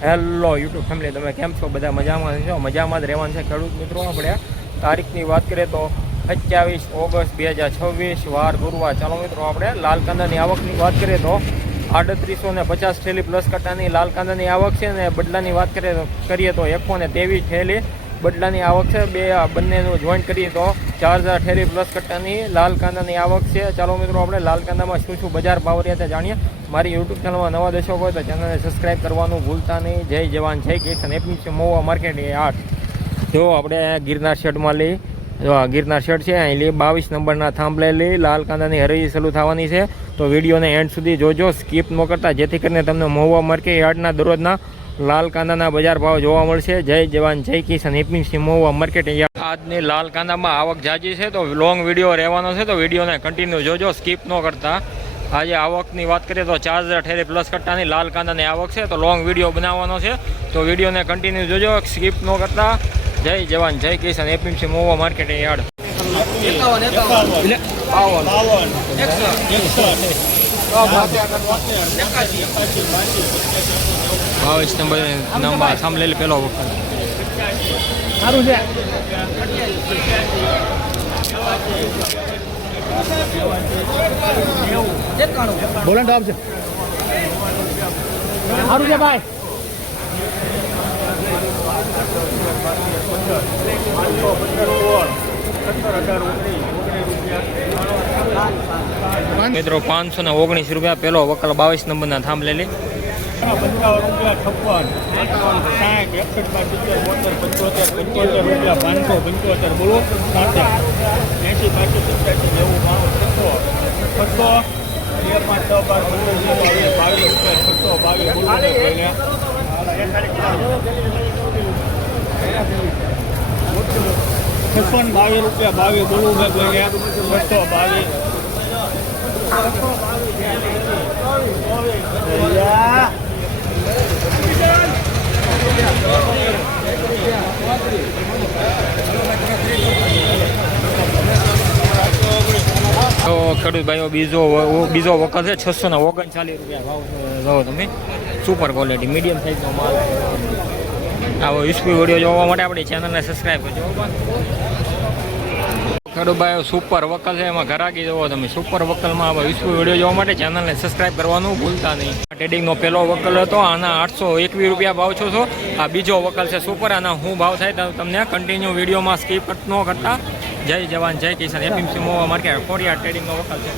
Hello YouTube family, તમે કેમ છો? બધા મજામાં છો? મજામાં જ રહેવાનું છે ખેડૂત મિત્રો. આપણે તારીખની વાત કરીએ તો 27 ઓગસ્ટ 2026 વાર ગુરુવાર. ચાલો મિત્રો, આપણે લાલ કાંદાની આવકની વાત કરીએ તો 3850 થેલી પ્લસ કટ્ટાની લાલ કાંદાની આવક છે. અને બદલાની વાત કરીએ તો 123 થેલી બદલાની આવક છે. બંનેનું જોઈન્ટ કરીએ તો 4000 થેલી પ્લસ કટ્ટાની લાલ કાંદાની આવક છે. ચાલો મિત્રો, આપણે લાલ કાંદામાં શું શું બજાર ભાવ રહ્યા હતા જાણીએ. મારી યુટ્યુબ ચેનલમાં નવા દર્શકો હોય તો ચેનલને સબસ્ક્રાઈબ કરવાનું ભૂલતા નહીં. જય જવાન જય કિસાન. AP Mowa market 8. જો આપણે ગિરનાર શેડમાં લઈ, જો આ ગિરનાર શેડ છે, અહીં લઈ 22 નંબરના થાંભલે લઈ લાલ કાંદાની હરાજી ચાલુ થવાની છે. તો વિડીયોને એન્ડ સુધી જોજો, સ્કીપ ન કરતા, જેથી કરીને તમને મોવા માર્કેટ યાર્ડના દરરોજના લાલ કાંદાના બજાર ભાવ જોવા મળશે. જય જવાન જય કિસાન. AP Mowa market yard. આજની લાલ કાંદામાં આવક જાજી છે, તો લોંગ વિડીયો રહેવાનો છે. તો વિડીયોને કન્ટિન્યુ જોજો, સ્કીપ ન કરતા. આજે આવકની વાત કરીએ તો 4000 થેલી પ્લસ કટ્ટાની લાલ કાંદાની આવક છે. તો લોંગ વિડીયો બનાવવાનો છે, તો વિડીયોને કન્ટિન્યુ જોજો, સ્કીપ ન કરતા. જય જવાન જય કિસાન. APMC Mowa market yard. 22 number સાંભળેલી પેલો વખત સારું છે. બોલો ને છે સારું છે ભાઈ. મિત્રો 519 રૂપિયા પેલો વકલ 22 નંબરના થાંભ લેલી. 55 રૂપિયા 56 બોલો 80 22 રૂપિયા 22 બોલવું મેં બોલ્યા 622. તો ખેડૂત ભાઈઓ બીજો વખત છે 639 રૂપિયા ભાવ જો તમે. સુપર ક્વોલિટી મીડિયમ સાઇઝનો માલ. આવો યુઝફુલ વિડીયો જોવા માટે આપણી ચેનલને સબસ્ક્રાઈબ કરજો. ખેડૂત ભાઈઓ સુપર વકલ છે, એમાં ઘરાકી જોવો તમે. સુપર વકલમાં આવા યુઝફુલ વિડીયો જોવા માટે ચેનલને સબસ્ક્રાઈબ કરવાનું ભૂલતા નહીં. ટ્રેડિંગનો પહેલો વકલ હતો, આના 821 રૂપિયા ભાવ છો. આ બીજો વકલ છે સુપર. આના શું ભાવ થાય તમને કન્ટિન્યુ વિડીયોમાં સ્કીપ ન કરતા. જય જવાન જય કિસાન. એપીએમસી મોવા માર્કેટ કોરિયા ટ્રેડિંગનો વકલ છે.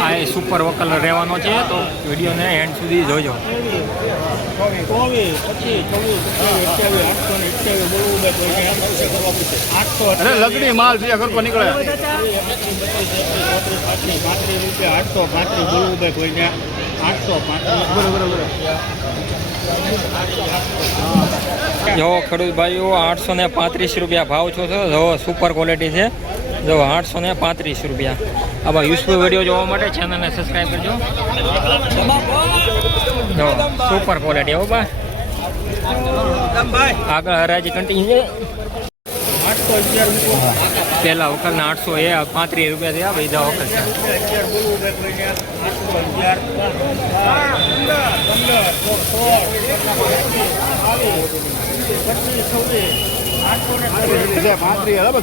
આ એ સુપર વકલ રહેવાનો છે, તો વિડીયોને એન્ડ સુધી જોજો. લગડી માલ છે ઘર પર નીકળે. 835 બોલવું ભાઈ કોઈને 835. જો ખેડૂત ભાઈઓ 835 રૂપિયા ભાવ છો. જો સુપર ક્વોલિટી છે. જો 835 રૂપિયા. આવા યુઝફુલ વિડીયો જોવા માટે ચેનલને સબસ્ક્રાઈબ કરજો. જો સુપર ક્વોલિટી હો ભાઈ. આગળ હરાજી કન્ટિન્યુ છે. પહેલા વખતના 835 રૂપિયા થયા. બીજા વખત છે.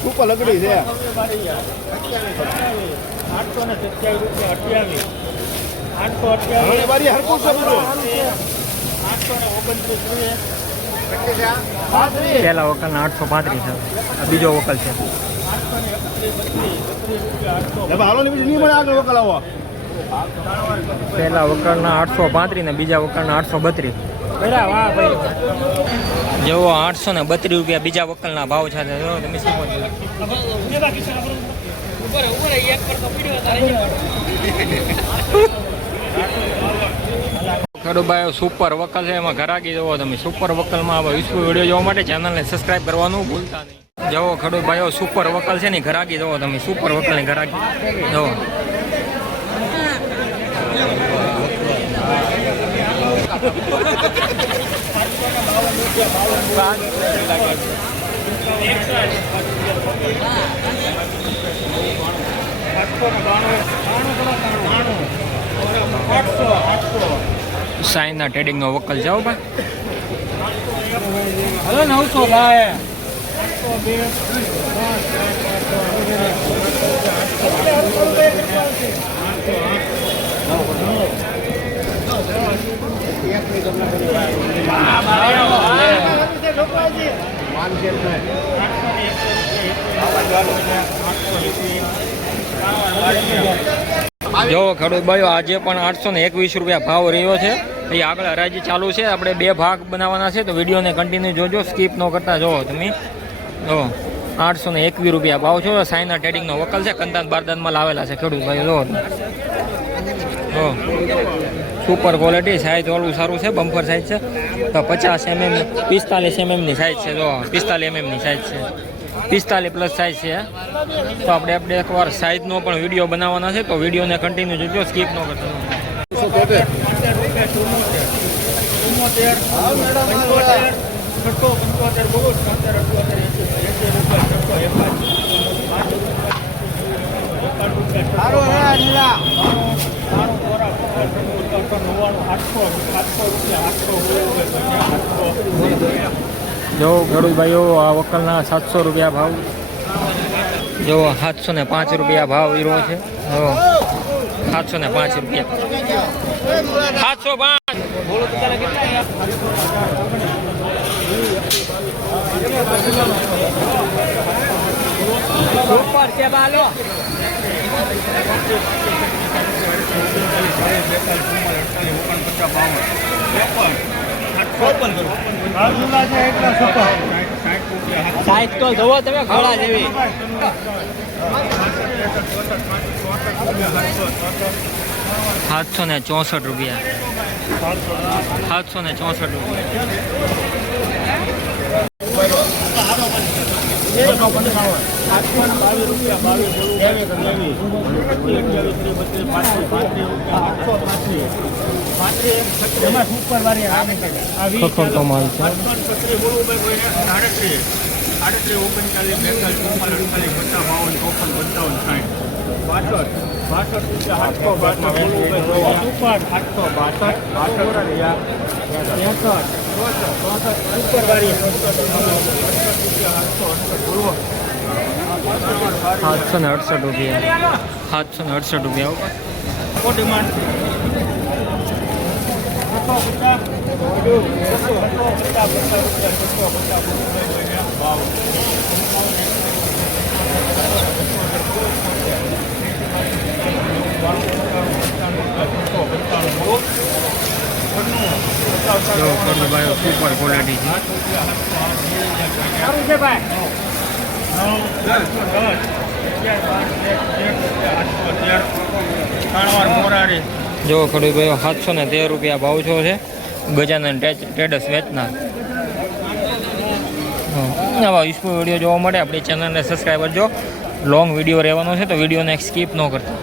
સુપર લગડી છે. 828. પહેલા વકલના 835 છે. આ બીજો વકલ છે. પહેલા વકલના 835 ને બીજા વકલના 832. જેવો 832 રૂપિયા બીજા વકલના ભાવ છે. તમે શું ખેડૂત ભાઈઓ સુપર વકલ છે, એમાં ઘરાકી જોવો તમે. સુપર વકલમાં આવા યુઝફુલ વિડીયો જોવા માટે ચેનલને સબસ્ક્રાઈબ કરવાનું ભૂલતા નહીં. જેવો ખેડૂત ભાઈઓ સુપર વકલ છે ને ઘરાકી જોવો તમે. સુપર વકલની ઘરાકી જોવો. સાઈના ટ્રેડિંગનો વકલ જાઓ ભાઈ. હલો 900 ભાઈ. જો ખેડૂત ભાઈઓ આજે પણ 821 રૂપિયા ભાવ રહ્યો છે. એ આગળ હરાજી ચાલુ છે. આપણે 2 ભાગ બનાવવાના છે, તો વિડીયોને કન્ટિન્યુ જોજો, સ્કીપ ન કરતા જોવો તમે. જો 821 રૂપિયા ભાવ છો. સાઈના ટ્રેડિંગનો વકલ છે, કંતાન બારદાનમાં લાવેલા છે ખેડૂત ભાઈઓ. જો સુપર ક્વોલિટી, સાઇઝ વાળું સારું છે, બમ્પર સાઇઝ છે. તો 50 mm 45 mm ની સાઇઝ છે. જો 45 mm ની સાઇઝ છે, 45 પ્લસ સાઇઝ છે. તો આપણે એકવાર સાઇઝનો પણ વિડીયો બનાવવાના છે, તો વિડીયોને કન્ટિન્યુ જોજો, સ્કીપ ન કરતા. જો ખેડૂત ભાઈઓ આ વકલના 700 રૂપિયા ભાવ. જો 705 રૂપિયા ભાવ હીરો છે. 705 રૂપિયા. 705. બોલો તો તારા કેટલા? ઉપર છે બાલો. સાઈઝ તો જુઓ તમે, ઘોડા જેવી. 764 રૂપિયા. 764 રૂપિયા. ખખડતો માલ છે. 768 રૂપિયા. 768 રૂપિયા. સુપર ક્વોલિટી છે. જો ખેડૂત ભાઈઓ 713 રૂપિયા ભાવ છો છે. ગજાનંદ ટ્રેડર્સ વેચનાર. આવા યુઝફુલ વિડીયો જોવા માટે આપણી ચેનલને સબસ્ક્રાઈબ કરજો. લોંગ વિડીયો રહેવાનો છે, તો વિડીયોને સ્કીપ ન કરતા.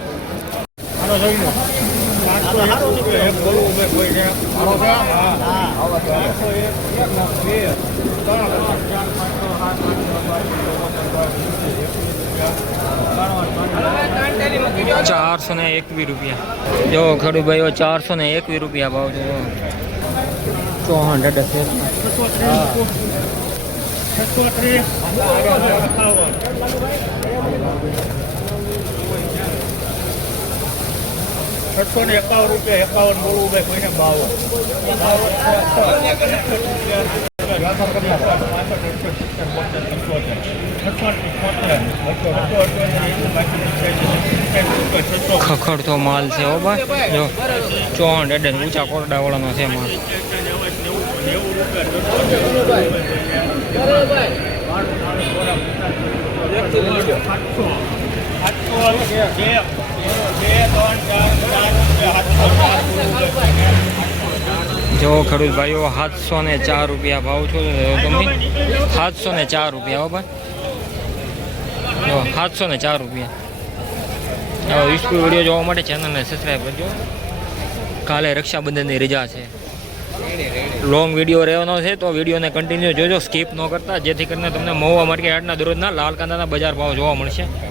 421 રૂપિયા. જો ખેડૂત ભાઈઓ 421 રૂપિયા ભાવ છે. ચૌહાણ ટ્રેડર્સ. 751 રૂપિયા 51 બોલવું ભાઈ કોઈને ભાવ. ખખડતો માલ છે. હો ભાઈ જો 400 ઊંચા કોરડા વાળાનો છે માલ. જો ખેડૂત ભાઈઓ 704 રૂપિયા ભાવ છો તમે. 704 રૂપિયા. હો ભાઈ જો 704 રૂપિયા. યુઝફુલ વિડીયો જોવા માટે ચેનલને સબસ્ક્રાઈબ કરજો. કાલે રક્ષાબંધનની રજા છે, લોંગ વિડીયો રહેવાનો છે, તો વિડીયોને કન્ટિન્યુ જોજો, સ્કીપ ન કરતા, જેથી કરીને તમને મહુવા માર્કેટ યાર્ડના દરરોજના લાલ કાંદાના બજાર ભાવ જોવા મળશે.